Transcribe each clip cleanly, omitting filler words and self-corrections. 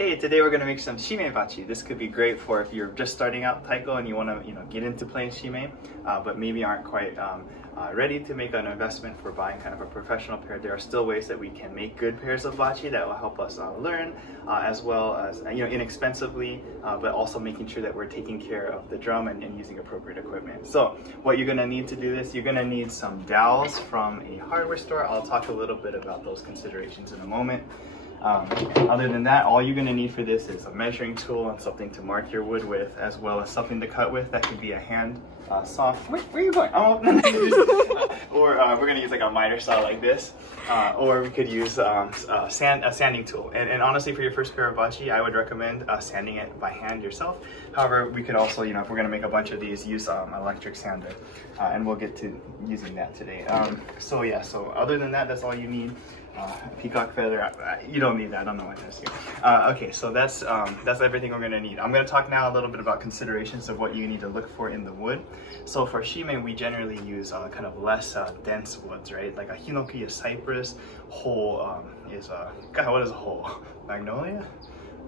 Hey, today we're going to make some Shime Bachi. This could be great for if you're just starting out taiko and you want to get into playing Shime, but maybe aren't quite ready to make an investment for buying kind of a professional pair. There are still ways that we can make good pairs of Bachi that will help us learn, as well as inexpensively, but also making sure that we're taking care of the drum and using appropriate equipment. So what you're going to need to do this, you're going to need some dowels from a hardware store. I'll talk a little bit about those considerations in a moment. Other than that, all you're going to need for this is a measuring tool and something to mark your wood with, as well as something to cut with. That could be a hand saw. Where are you going? Oh, or we're going to use like a miter saw like this, or we could use a sanding tool. And honestly, for your first pair of bachi, I would recommend sanding it by hand yourself. However, we could also, if we're going to make a bunch of these, use electric sander, and we'll get to using that today. So yeah, so other than that, that's all you need. Peacock feather, you don't need that, I don't know what this is. Okay, so that's everything we're gonna need. I'm gonna talk now a little bit about considerations of what you need to look for in the wood. So for Shime, we generally use kind of less dense woods, right? Like a hinoki is cypress, whole is God, what is a whole? Magnolia?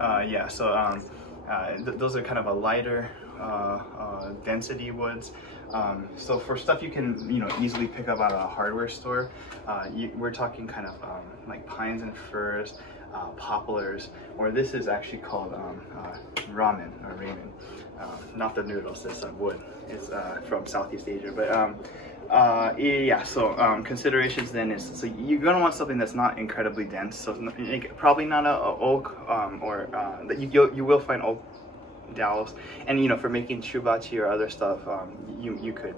Yeah, so those are kind of a lighter density woods. So for stuff you can easily pick up at a hardware store, we're talking kind of like pines and firs, poplars, or this is actually called Ramin or Ramin, not the noodles, this wood. It's from Southeast Asia, but yeah, so considerations then is, so you're going to want something that's not incredibly dense, so probably not a oak, or that you will find oak dowels, and for making chubachi or other stuff, you could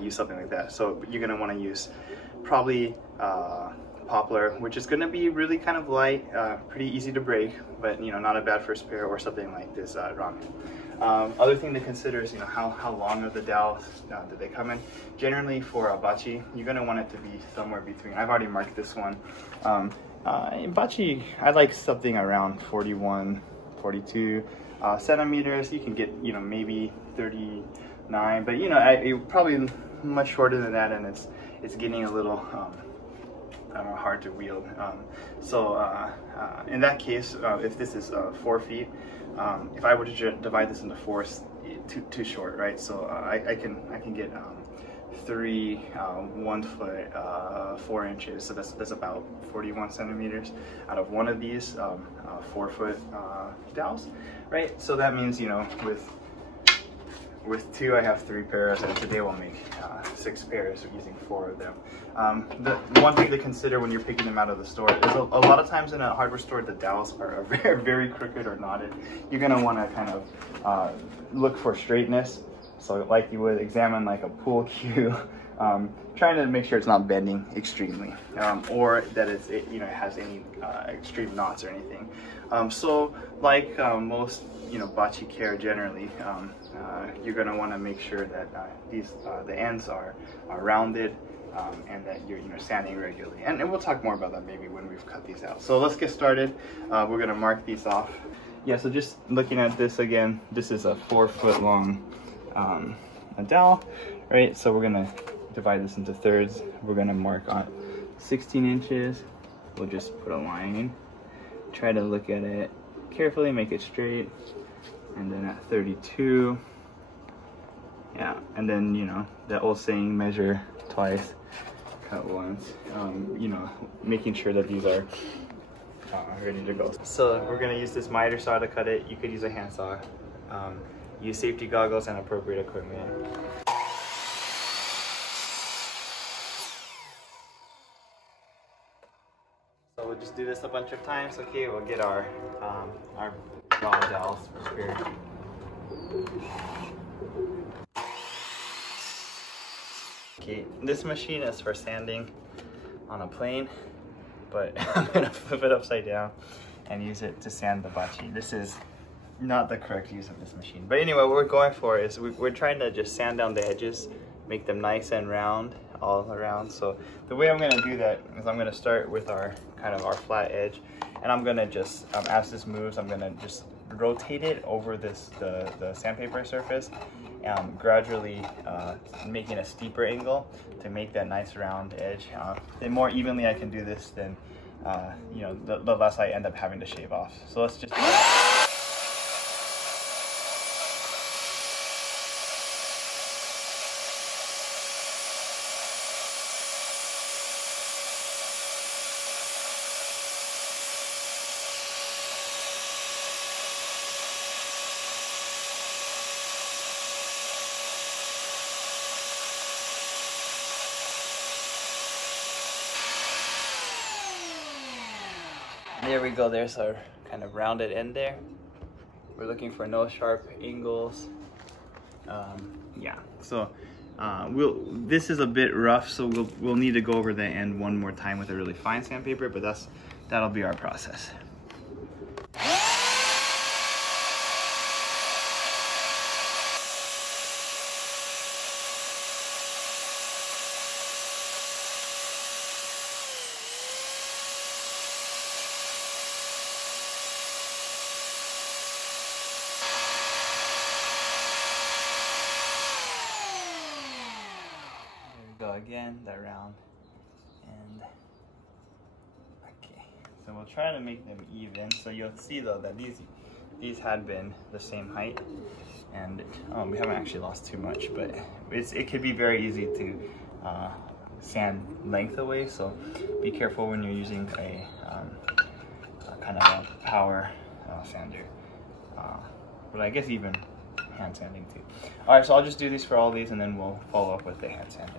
use something like that. So you're going to want to use probably poplar, which is going to be really kind of light, pretty easy to break, but not a bad first pair, or something like this Ramin. Other thing to consider is how long are the dowels that they come in. Generally for a bachi, you're going to want it to be somewhere between, I've already marked this one, in bachi I like something around 41, 42 centimeters. You can get maybe 39, but it probably much shorter than that, and it's getting a little hard to wield. So in that case, if this is 4 feet, if I were to divide this into four, it's too short, right? So I can get 3 1 foot 4 inches, so that's about 41 centimeters out of one of these 4 foot dowels, right? So that means with 2 I have 3 pairs, and today we'll make 6 pairs using 4 of them. The one thing to consider when you're picking them out of the store is a lot of times in a hardware store the dowels are very, very crooked or knotted. You're going to want to kind of look for straightness. So like you would examine like a pool cue, trying to make sure it's not bending extremely, or that it has any extreme knots or anything. So like most bachi care generally, you're going to want to make sure that the ends are rounded, and that you're sanding regularly. And we'll talk more about that maybe when we've cut these out. So let's get started. We're going to mark these off. Yeah, so just looking at this again, this is a 4 foot long a dowel, right? So we're gonna divide this into thirds. We're gonna mark on 16 inches. We'll just put a line in, try to look at it carefully, make it straight, and then at 32, yeah, and then that old saying, measure twice, cut once. Making sure that these are ready to go. So we're gonna use this miter saw to cut it. You could use a hand saw. Use safety goggles and appropriate equipment. So we'll just do this a bunch of times. Okay, we'll get our raw dowels prepared. Okay, this machine is for sanding on a plane, but I'm gonna flip it upside down and use it to sand the bachi. This is not the correct use of this machine, but anyway, what we're going for is we're trying to just sand down the edges, make them nice and round all around. So the way I'm going to do that is I'm going to start with our flat edge, and I'm going to just as this moves, I'm going to just rotate it over the sandpaper surface, gradually making a steeper angle to make that nice round edge. The more evenly I can do this, then you know, the less I end up having to shave off. So let's just. There we go, there's our kind of rounded end there. We're looking for no sharp angles. Yeah, so this is a bit rough, so we'll need to go over the end one more time with a really fine sandpaper, but that'll be our process. Again, that round and okay, so we'll try to make them even. So you'll see though that these had been the same height, and we haven't actually lost too much, but it could be very easy to sand length away, so be careful when you're using a kind of a power sander, but I guess even hand sanding too. All right, so I'll just do these for all these and then we'll follow up with the hand sander.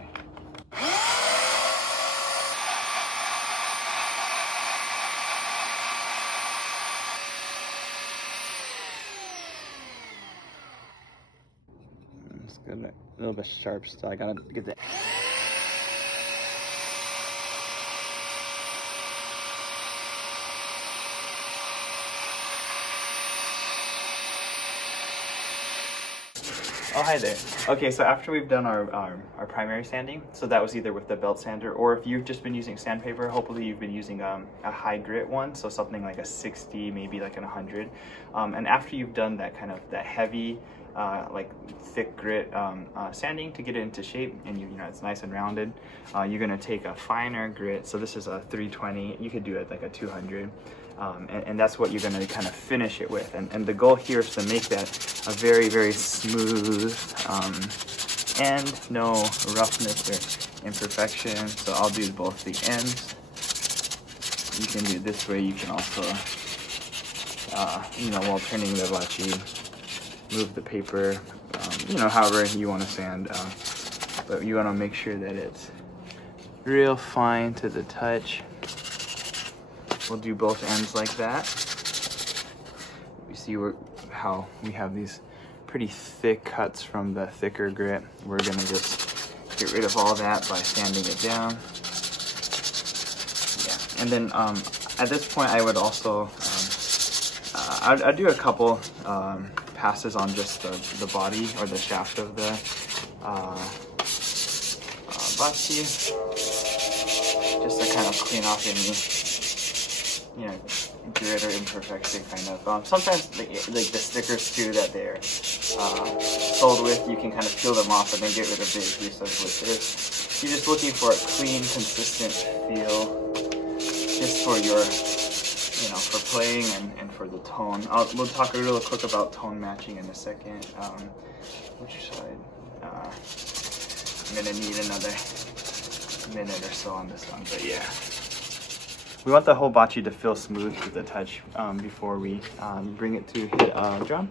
It's good, a little bit sharp still. I gotta get the. Oh, hi there. Okay, so after we've done our primary sanding, so that was either with the belt sander, or if you've just been using sandpaper, hopefully you've been using a high grit one, so something like a 60, maybe like an 100. And after you've done that kind of that heavy, like thick grit sanding to get it into shape, and you know it's nice and rounded, you're gonna take a finer grit. So this is a 320. You could do it like a 200. And that's what you're going to kind of finish it with. And the goal here is to make that a very, very smooth and no roughness or imperfection. So I'll do both the ends. You can do it this way. You can also, you know, while turning the bachi, move the paper, you know, however you want to sand. But you want to make sure that it's real fine to the touch. We'll do both ends like that. You see how we have these pretty thick cuts from the thicker grit. We're gonna just get rid of all that by sanding it down. Yeah, and then at this point I would also, I'd do a couple passes on just the body or the shaft of the bachi, just to kind of clean off any, you know, grit or imperfection kind of. Sometimes like the stickers too that they're sold with, you can kind of peel them off and then get rid of the grease with this. You're just looking for a clean, consistent feel, just for your, you know, for playing and for the tone. We'll talk real quick about tone matching in a second. Which side? I'm gonna need another minute or so on this one, but yeah. We want the whole bachi to feel smooth with the touch before we bring it to hit drum.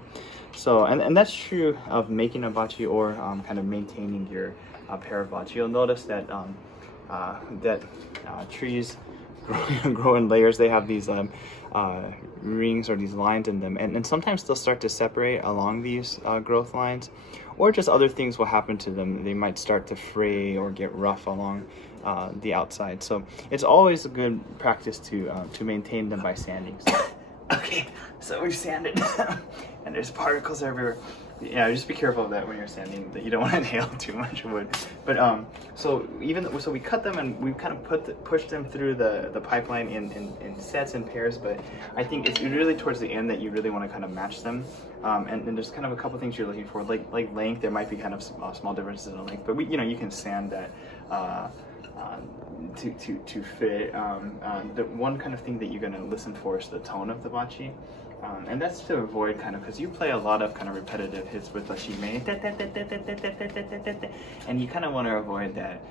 So, and that's true of making a bachi or kind of maintaining your pair of bachi. You'll notice that trees grow in layers. They have these rings or these lines in them, and sometimes they'll start to separate along these growth lines, or just other things will happen to them. They might start to fray or get rough along the outside. So it's always a good practice to maintain them by sanding. So, okay, so we've sanded and there's particles everywhere. Yeah, just be careful of that when you're sanding, that you don't want to inhale too much wood. But so we cut them and we kind of pushed them through the pipeline in sets and pairs. But I think it's really towards the end that you really want to kind of match them. And then there's kind of a couple things you're looking for, like length. There might be kind of small differences in length, but you can sand that to fit. The one kind of thing that you're going to listen for is the tone of the bachi. And that's to avoid kind of, because you play a lot of kind of repetitive hits with the shime, and you kind of want to avoid that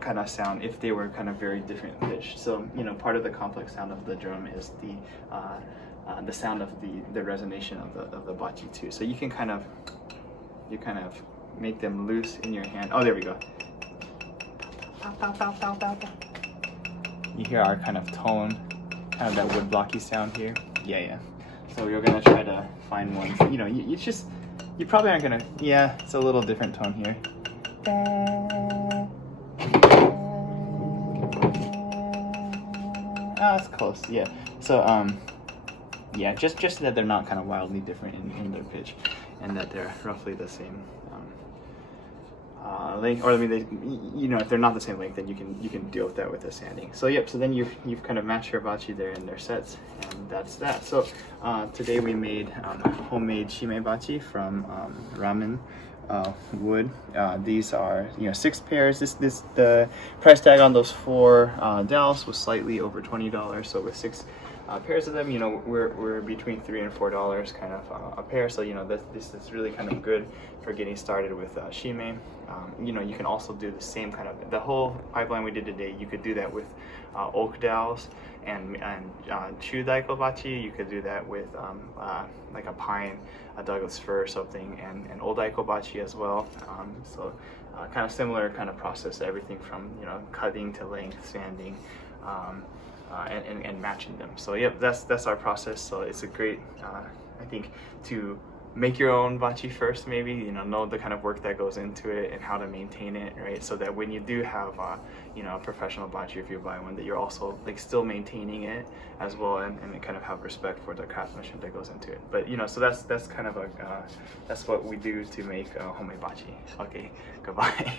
kind of sound if they were kind of very different pitch. So, you know, part of the complex sound of the drum is the sound of the resonation of the bachi too. So you can kind of make them loose in your hand. Oh, there we go. You hear our kind of tone, kind of that wood blocky sound here. Yeah. So we're gonna try to find one. You know, you probably aren't gonna. Yeah, it's a little different tone here. Ah, it's close. Yeah. So yeah, just that they're not kind of wildly different in their pitch, and that they're roughly the same length. Or I mean, you know, if they're not the same length, then you can deal with that with the sanding. So yep. So then you've kind of matched your bachi there in their sets, and that's that. So today we made homemade shime bachi from Ramin wood. These are, you know, 6 pairs. The price tag on those 4 dowels was slightly over $20. So with 6 pairs of them, you know, we're between $3 and $4 kind of a pair. So, you know, this is really kind of good for getting started with shime. You know, you can also do the same kind of, the whole pipeline we did today, you could do that with oak dowels and chudaiko bachi. You could do that with like a pine, a Douglas fir or something, and odaiko bachi as well. So kind of similar kind of process, everything from, you know, cutting to length, sanding, and matching them. So yep, that's our process. So it's a great, I think, to make your own bachi first, maybe, you know the kind of work that goes into it and how to maintain it, right? So that when you do have you know, a professional bachi, if you buy one, that you're also like still maintaining it as well, and kind of have respect for the craftsmanship that goes into it. But you know, so that's kind of a that's what we do to make homemade bachi. Okay, goodbye.